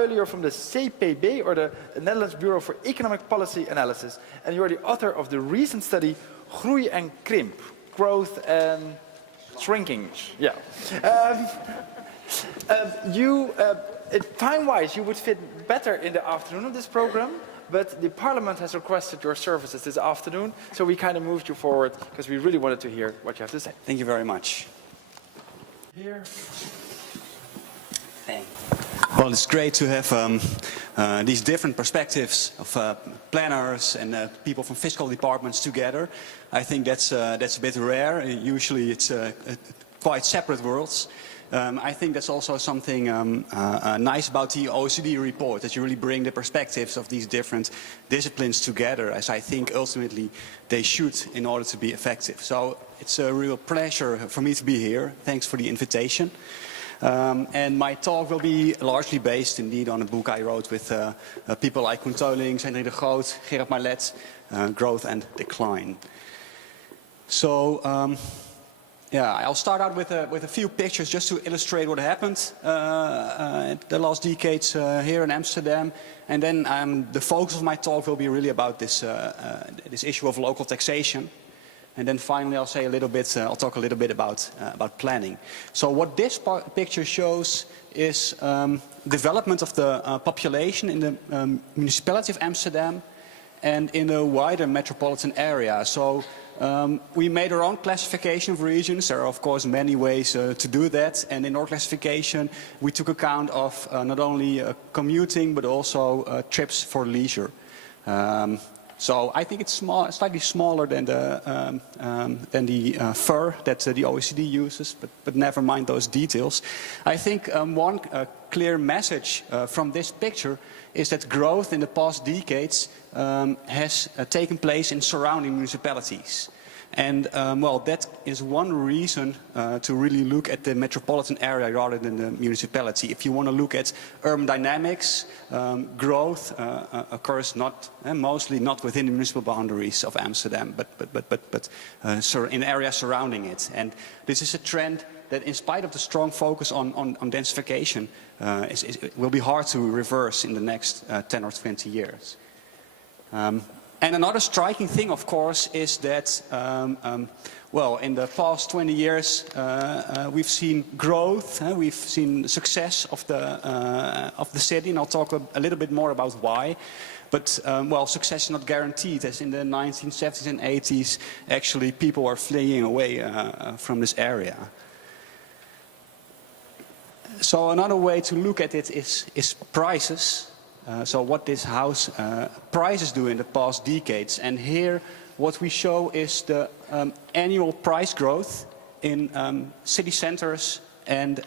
Vermeulen, you're from the CPB, or the Netherlands Bureau for Economic Policy Analysis, and you're the author of the recent study Groei en Krimp, Growth and Shrinking. Yeah. Time-wise, you would fit better in the afternoon of this program, but the Parliament has requested your services this afternoon, so we kind of moved you forward because we really wanted to hear what you have to say. Thank you very much. Here. Well, it's great to have these different perspectives of planners and people from fiscal departments together. I think that's a bit rare. Usually it's quite separate worlds. I think that's also something nice about the OECD report, that you really bring the perspectives of these different disciplines together, as I think ultimately they should in order to be effective. So it's a real pleasure for me to be here. Thanks for the invitation. And my talk will be largely based indeed on a book I wrote with people like Koen Teulings, Henry de Groot, Gerard Marlet, Growth and Decline. So yeah, I'll start out with a few pictures just to illustrate what happened the last decades here in Amsterdam, and then the focus of my talk will be really about this this issue of local taxation, and then finally I'll say a little bit. I'll talk a little bit about planning. So what this picture shows is development of the population in the municipality of Amsterdam and in the wider metropolitan area. So we made our own classification of regions. There are of course many ways to do that, and in our classification we took account of not only commuting but also trips for leisure. So I think it's slightly smaller than the FUR that the OECD uses, but never mind those details. I think one clear message from this picture is that growth in the past decades has taken place in surrounding municipalities. And well, that is one reason to really look at the metropolitan area rather than the municipality. If you want to look at urban dynamics, growth occurs mostly not within the municipal boundaries of Amsterdam, but in areas surrounding it. And this is a trend that, in spite of the strong focus on densification, it will be hard to reverse in the next 10 or 20 years. And another striking thing, of course, is that, well, in the past 20 years, we've seen growth, we've seen success of the city, and I'll talk a little bit more about why. But, well, success is not guaranteed, as in the 1970s and 80s, actually people are fleeing away from this area. So another way to look at it is prices. So what this house prices do in the past decades. And here what we show is the annual price growth in city centers and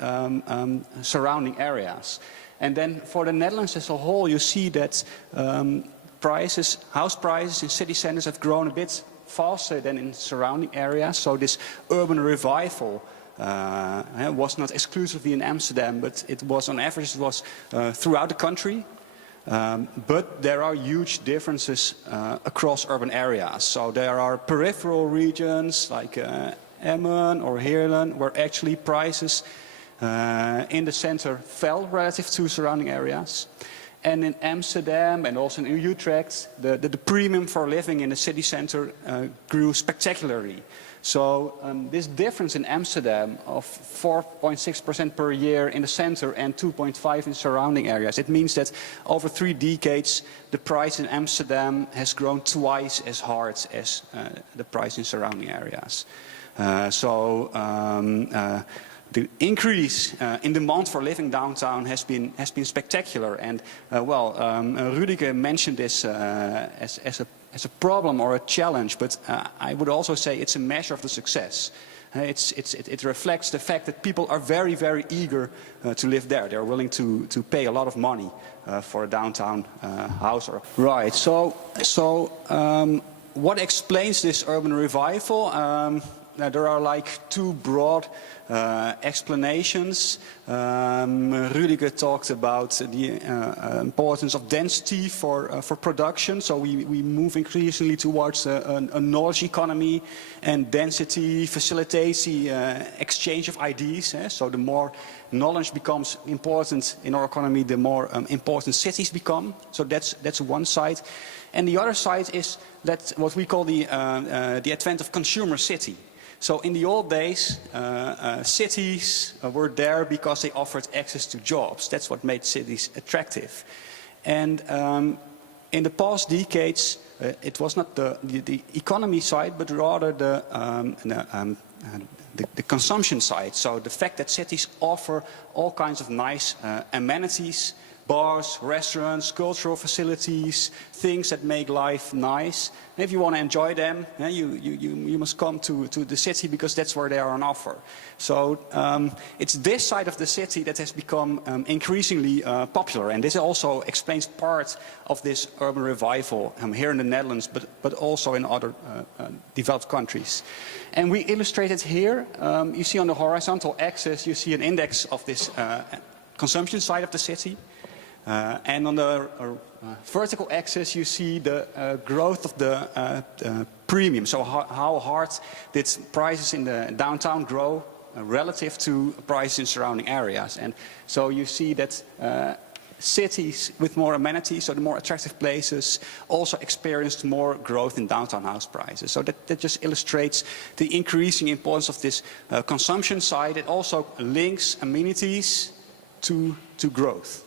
surrounding areas. And then for the Netherlands as a whole, you see that house prices in city centers have grown a bit faster than in surrounding areas. So this urban revival was not exclusively in Amsterdam, but it was on average throughout the country. But there are huge differences across urban areas. So there are peripheral regions like Emmen or Heerlen, where actually prices in the center fell relative to surrounding areas. And in Amsterdam and also in Utrecht, the premium for living in the city center grew spectacularly. So this difference in Amsterdam of 4.6% per year in the center and 2.5% in surrounding areas, it means that over 3 decades the price in Amsterdam has grown twice as hard as the price in surrounding areas. The increase in demand for living downtown has been spectacular, and well, Rüdiger mentioned this as a problem or a challenge, but I would also say it's a measure of the success. It reflects the fact that people are very, very eager to live there. They're willing to pay a lot of money for a downtown house. Right. So what explains this urban revival? there are like two broad explanations. Rudiger talked about the importance of density for production. So we move increasingly towards a knowledge economy, and density facilitates the exchange of ideas. So the more knowledge becomes important in our economy, the more important cities become. So that's one side. And the other side is that what we call the advent of consumer city. So in the old days, cities were there because they offered access to jobs. That's what made cities attractive. And in the past decades, it was not the economy side, but rather the consumption side. So the fact that cities offer all kinds of nice amenities, bars, restaurants, cultural facilities, things that make life nice. And if you want to enjoy them, you must come to the city because that's where they are on offer. So it's this side of the city that has become increasingly popular. And this also explains part of this urban revival here in the Netherlands, but also in other developed countries. And we illustrate it here. You see on the horizontal axis, you see an index of this consumption side of the city. And on the vertical axis, you see the growth of the premium. So how hard did prices in the downtown grow relative to prices in surrounding areas. And so you see that cities with more amenities, so the more attractive places, also experienced more growth in downtown house prices. So that just illustrates the increasing importance of this consumption side. It also links amenities to growth.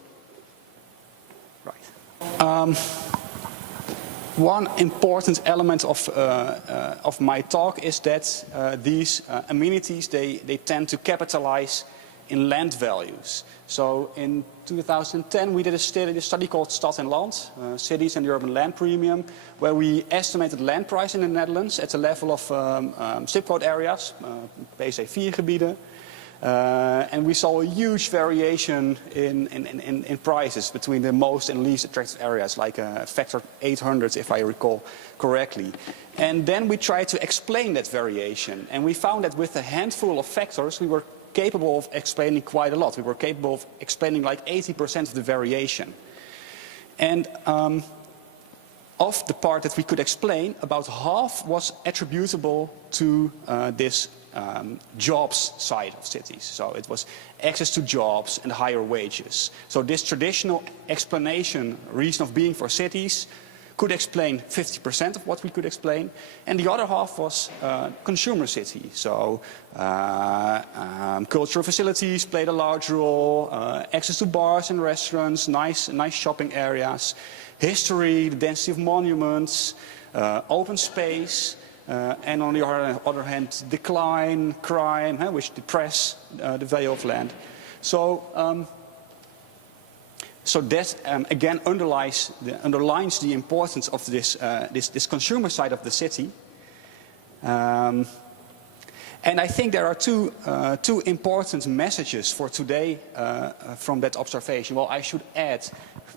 One important element of my talk is that these amenities, they tend to capitalize in land values. So in 2010 we did a study called Stad en Land, Cities and the Urban Land Premium, where we estimated land price in the Netherlands at the level of zip code areas, PC4 gebieden. And we saw a huge variation in prices between the most and least attractive areas, like a factor 800 if I recall correctly. And then we tried to explain that variation, and we found that with a handful of factors we were capable of explaining quite a lot. We were capable of explaining like 80% of the variation. And of the part that we could explain, about half was attributable to this jobs side of cities. So it was access to jobs and higher wages. So this traditional explanation, reason of being for cities, could explain 50% of what we could explain. And the other half was consumer city. So cultural facilities played a large role, access to bars and restaurants, nice shopping areas, history, the density of monuments, open space, and on the other hand, decline, crime, which depress the value of land. So, so that again underlines the importance of this consumer side of the city. And I think there are two important messages for today from that observation. Well, I should add,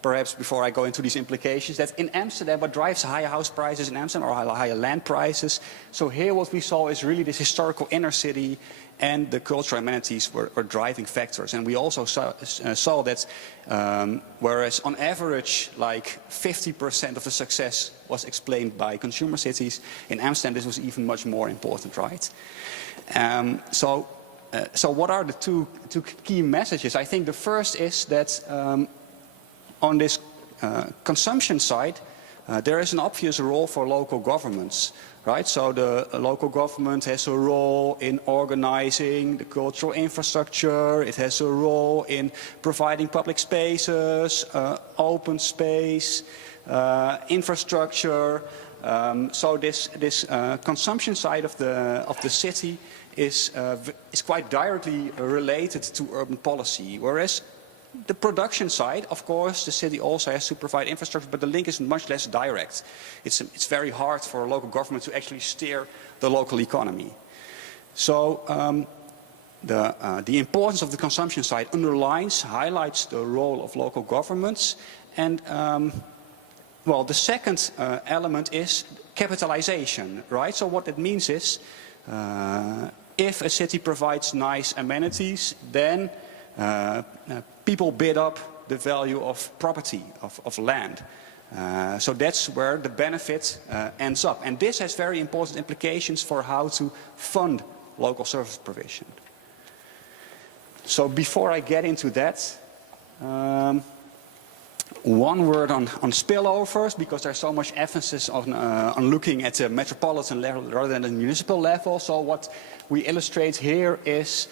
perhaps before I go into these implications, that in Amsterdam what drives higher house prices in Amsterdam are higher land prices. So here what we saw is really this historical inner city, and the cultural amenities were driving factors. And we also saw that whereas on average like 50% of the success was explained by consumer cities, in Amsterdam this was even much more important, right? So what are the two key messages? I think the first is that on this consumption side, there is an obvious role for local governments, right? So the local government has a role in organizing the cultural infrastructure. It has a role in providing public spaces, open space, infrastructure. So this consumption side of the city is quite directly related to urban policy, whereas the production side, of course, the city also has to provide infrastructure, but the link is much less direct. It's very hard for a local government to actually steer the local economy. So the importance of the consumption side highlights the role of local governments. And well, the second element is capitalization, right? So what it means is if a city provides nice amenities, then people bid up the value of property, of land. So that's where the benefit ends up. And this has very important implications for how to fund local service provision. So before I get into that, one word on spillovers, because there's so much emphasis on looking at the metropolitan level rather than the municipal level. So what we illustrate here is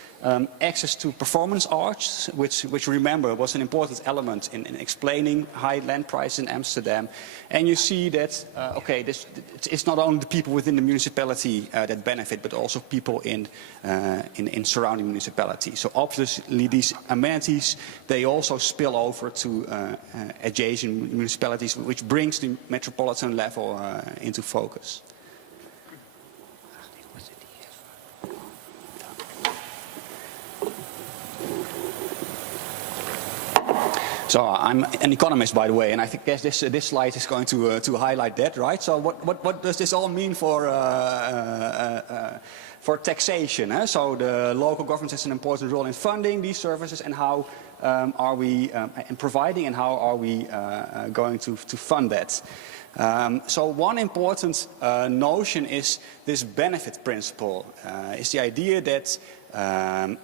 access to performance arts, which remember was an important element in explaining high land prices in Amsterdam. And you see that, okay, it's not only the people within the municipality that benefit, but also people in surrounding municipalities. So obviously these amenities, they also spill over to adjacent municipalities, which brings the metropolitan level into focus. So I'm an economist, by the way, and I guess this slide is going to highlight that, right? So what does this all mean for taxation? Eh? So the local government has an important role in funding these services, and how are we in providing, and how are we going to fund that? So one important notion is this benefit principle. It's the idea that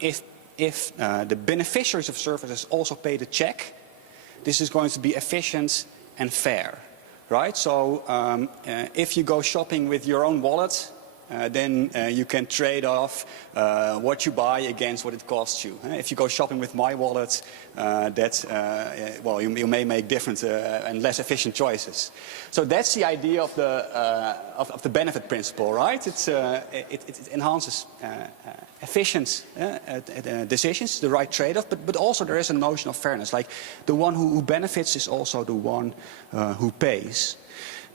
if the beneficiaries of services also pay the check, this is going to be efficient and fair, right? So if you go shopping with your own wallet, then you can trade off what you buy against what it costs you. If you go shopping with my wallet, well, you may make different and less efficient choices. So that's the idea of the benefit principle, right? It enhances efficient decisions, the right trade-off, but also there is a notion of fairness. Like the one who benefits is also the one who pays.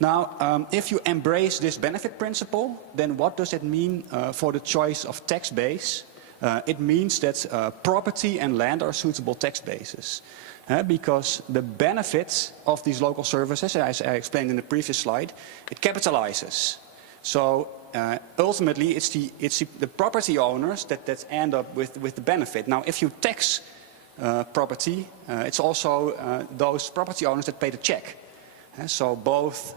Now, if you embrace this benefit principle, then what does it mean for the choice of tax base? It means that property and land are suitable tax bases. Because the benefits of these local services, as I explained in the previous slide, it capitalizes. So ultimately, it's the property owners that end up with the benefit. Now, if you tax property, it's also those property owners that pay the check. So both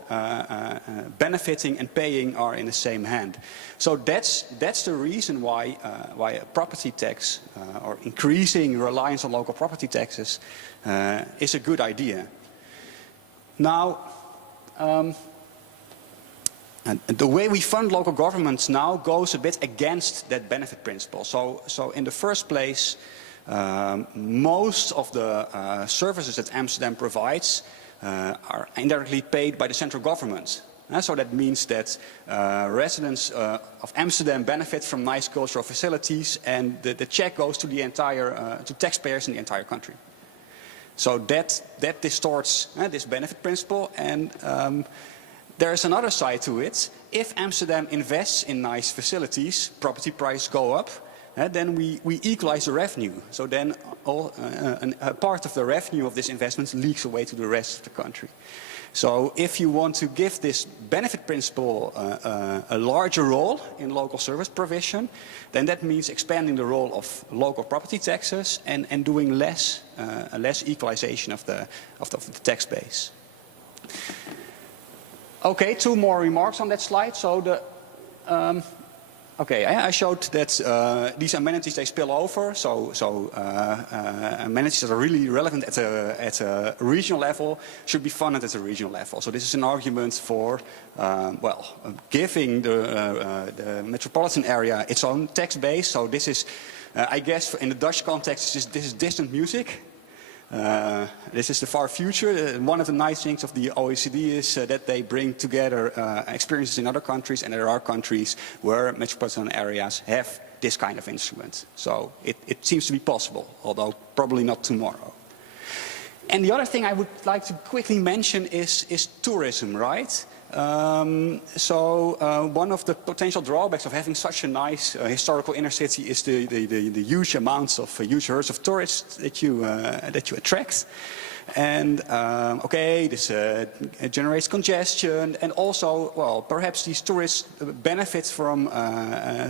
benefiting and paying are in the same hand. So that's the reason why a property tax or increasing reliance on local property taxes is a good idea. Now, and the way we fund local governments now goes a bit against that benefit principle. So in the first place, most of the services that Amsterdam provides are indirectly paid by the central government. So that means that residents of Amsterdam benefit from nice cultural facilities, and the check goes to the entire to taxpayers in the entire country. So that distorts this benefit principle, and there is another side to it. If Amsterdam invests in nice facilities, property prices go up. Then we equalize the revenue. So then a part of the revenue of this investment leaks away to the rest of the country. So if you want to give this benefit principle a larger role in local service provision, then that means expanding the role of local property taxes and doing less equalization of the tax base. Okay, two more remarks on that slide. So okay, I showed that these amenities, they spill over. So amenities that are really relevant at a regional level should be funded at a regional level. So this is an argument for, giving the metropolitan area its own tax base. So this is, I guess, in the Dutch context, this is distant music. This is the far future. One of the nice things of the OECD is that they bring together experiences in other countries, and there are countries where metropolitan areas have this kind of instrument. So it seems to be possible, although probably not tomorrow. And the other thing I would like to quickly mention is tourism, right? One of the potential drawbacks of having such a nice historical inner city is the huge amounts of huge herds of tourists that you attract. And okay, this generates congestion, and also, well, perhaps these tourists benefit from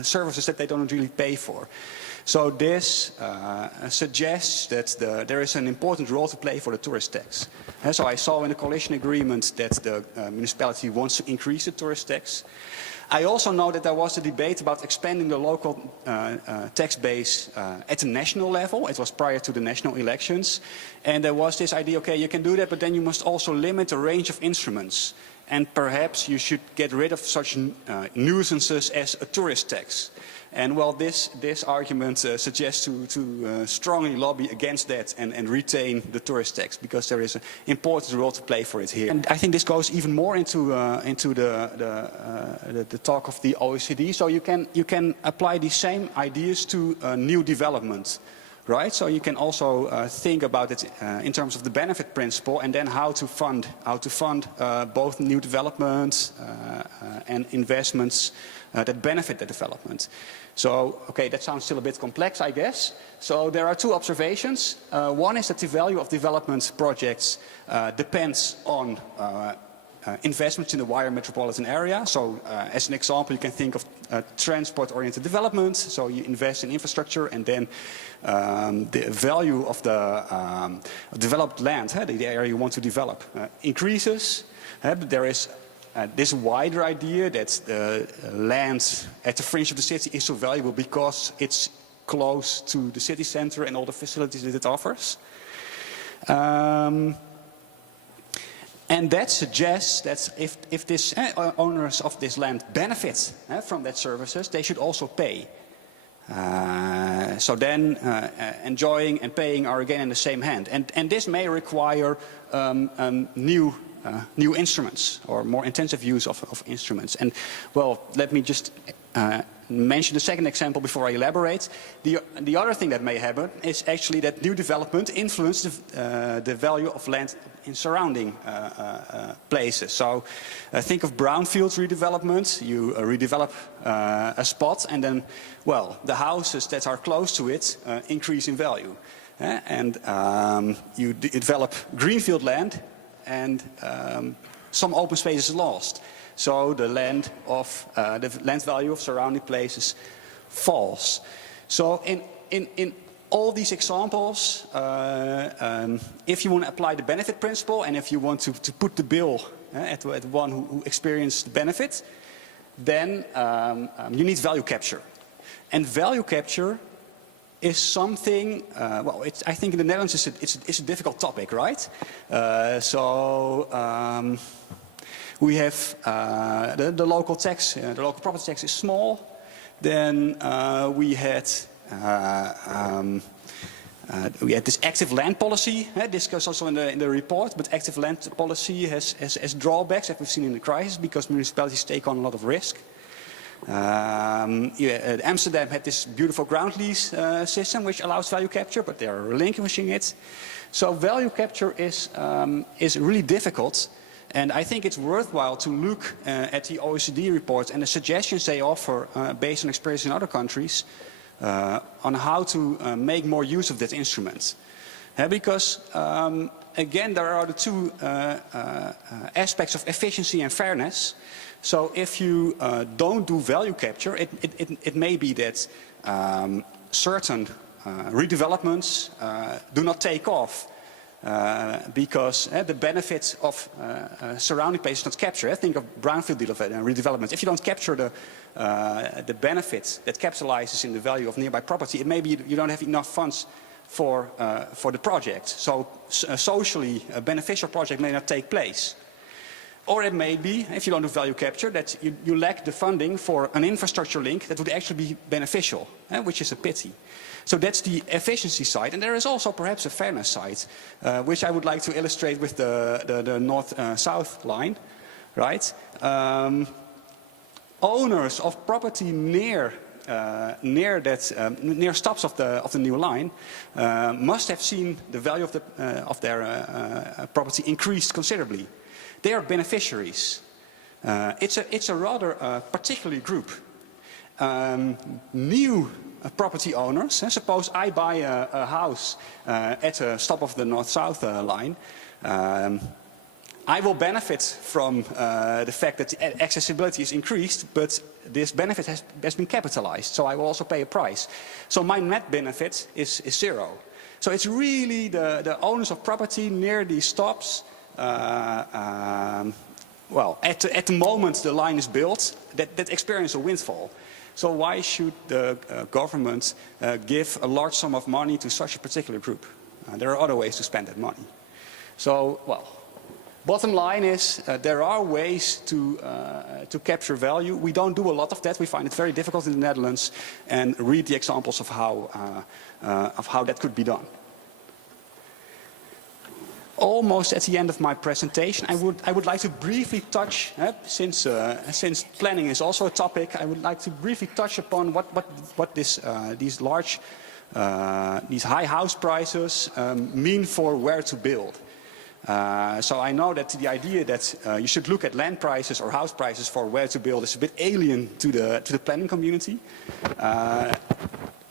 services that they don't really pay for. So this suggests that there is an important role to play for the tourist tax. So I saw in the coalition agreement that the municipality wants to increase the tourist tax. I also know that there was a debate about expanding the local tax base at the national level. It was prior to the national elections. And there was this idea, okay, you can do that, but then you must also limit the range of instruments. And perhaps you should get rid of such nuisances as a tourist tax. And well, this argument suggests to strongly lobby against that and retain the tourist tax, because there is an important role to play for it here. And I think this goes even more into the talk of the OECD. So you can apply these same ideas to new development, right? So you can also think about it in terms of the benefit principle, and then how to fund both new development and investments that benefit the development. So, okay, that sounds still a bit complex, I guess. So there are two observations. One is that the value of development projects depends on investments in the wider metropolitan area. So as an example, you can think of transport-oriented development. So you invest in infrastructure, and then the value of the developed land, the area you want to develop, increases. There is this wider idea that the land at the fringe of the city is so valuable because it's close to the city center and all the facilities that it offers. And that suggests that if this owners of this land benefit from that services, they should also pay. So then enjoying and paying are again in the same hand. And this may require new instruments, or more intensive use of instruments. And well, let me just mention the second example before I elaborate. The other thing that may happen is actually that new development influences the value of land in surrounding places. So think of brownfields redevelopment. You redevelop a spot, and then, well, the houses that are close to it increase in value. And you develop greenfield land, and some open space is lost. So the land value of surrounding places falls. So in all these examples, if you want to apply the benefit principle, and if you want to put the bill at one who experienced the benefit, then you need value capture. And value capture is something, well, I think in the Netherlands it's a difficult topic, right? We have the local tax, the local property tax is small. Then we had this active land policy, discussed also in the report, but active land policy has drawbacks, as we've seen in the crisis, because municipalities take on a lot of risk. Amsterdam had this beautiful ground lease system which allows value capture, but they are relinquishing it. So value capture is really difficult, and I think it's worthwhile to look at the OECD report and the suggestions they offer based on experience in other countries on how to make more use of that instrument. Because again, there are the two aspects of efficiency and fairness. So if you don't do value capture, it may be that certain redevelopments do not take off because the benefits of surrounding places not captured. Think of brownfield redevelopment. If you don't capture the benefits that capitalizes in the value of nearby property, it may be you don't have enough funds for the project. So socially a beneficial project may not take place. Or it may be, if you don't do value capture, that you lack the funding for an infrastructure link that would actually be beneficial, which is a pity. So that's the efficiency side. And there is also perhaps a fairness side, which I would like to illustrate with the north-south line, right? Owners of property near stops of the new line must have seen the value of their property increased considerably. They are beneficiaries. It's a rather particular group. New property owners. Suppose I buy a house at the stop of the north-south line. I will benefit from the fact that the accessibility is increased, but this benefit has been capitalized, so I will also pay a price. So my net benefit is zero. So it's really the owners of property near these stops, well, at the moment the line is built, that experience a windfall. So why should the government give a large sum of money to such a particular group? There are other ways to spend that money. So, well, bottom line is there are ways to capture value. We don't do a lot of that. We find it very difficult in the Netherlands, and read the examples of how that could be done. Almost at the end of my presentation, I would like to briefly touch, since planning is also a topic, I would like to briefly touch upon what these high house prices mean for where to build. So I know that the idea that you should look at land prices or house prices for where to build is a bit alien to the planning community.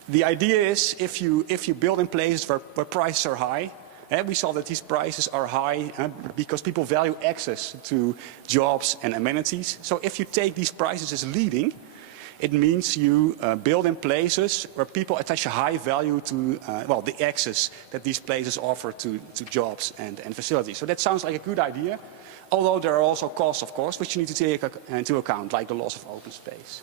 The idea is if you build in places where prices are high, we saw that these prices are high because people value access to jobs and amenities. So if you take these prices as leading, it means you build in places where people attach a high value to well, the access that these places offer to jobs and facilities. So that sounds like a good idea, although there are also costs, of course, which you need to take into account, like the loss of open space.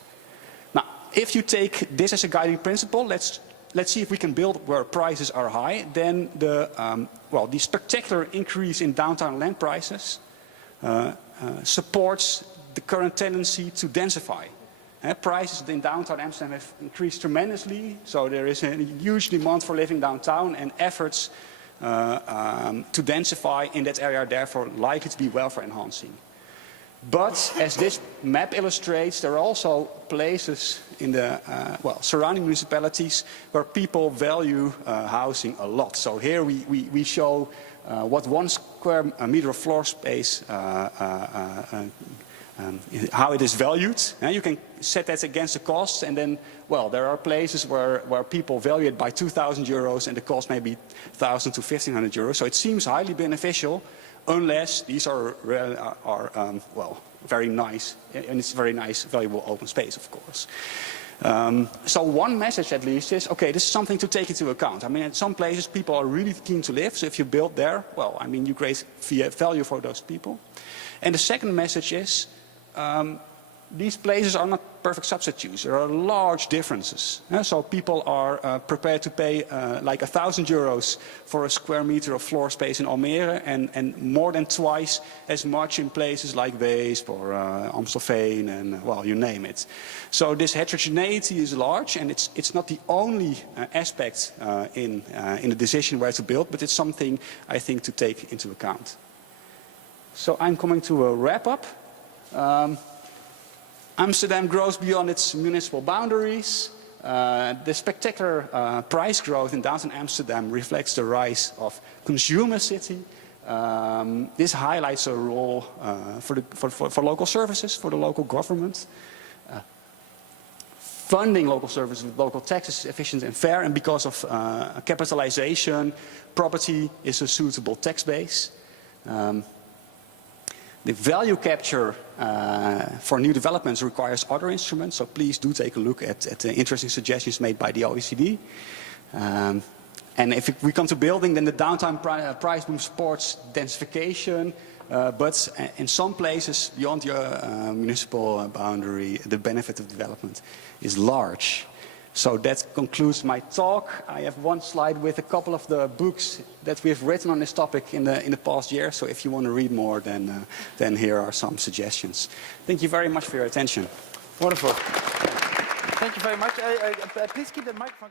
Now, if you take this as a guiding principle, let's see if we can build where prices are high. Then the spectacular increase in downtown land prices supports the current tendency to densify. Prices in downtown Amsterdam have increased tremendously, so there is a huge demand for living downtown, and efforts to densify in that area are therefore likely to be welfare enhancing. But as this map illustrates, there are also places in the surrounding municipalities where people value housing a lot. So here we show what 1 square meter of floor space, how it is valued. You can set that against the cost, and then, well, there are places where people value it by 2,000 euros and the cost may be 1,000 to 1,500 euros. So it seems highly beneficial, unless these are well, very nice, and it's very nice, valuable open space, of course. So one message at least is, okay, this is something to take into account. I mean, in some places people are really keen to live, so if you build there, well, I mean, you create value for those people. And the second message is, these places are not perfect substitutes. There are large differences. So people are prepared to pay like 1,000 euros for a square meter of floor space in Almere, and more than twice as much in places like Weesp or Amstelveen, and well, you name it. So this heterogeneity is large, and it's not the only aspect in the decision where to build, but it's something I think to take into account. So I'm coming to a wrap up. Amsterdam grows beyond its municipal boundaries. The spectacular price growth in downtown Amsterdam reflects the rise of consumer city. This highlights a role for local services, for the local government. Funding local services with local taxes is efficient and fair, and because of capitalization, property is a suitable tax base. The value capture for new developments requires other instruments, so please do take a look at the interesting suggestions made by the OECD. And if we come to building, then the downtown price boom supports densification, but in some places beyond your municipal boundary, the benefit of development is large. So that concludes my talk. I have one slide with a couple of the books that we have written on this topic in the past year. So if you want to read more, then here are some suggestions. Thank you very much for your attention. Wonderful. Thank you very much. Please keep the microphone.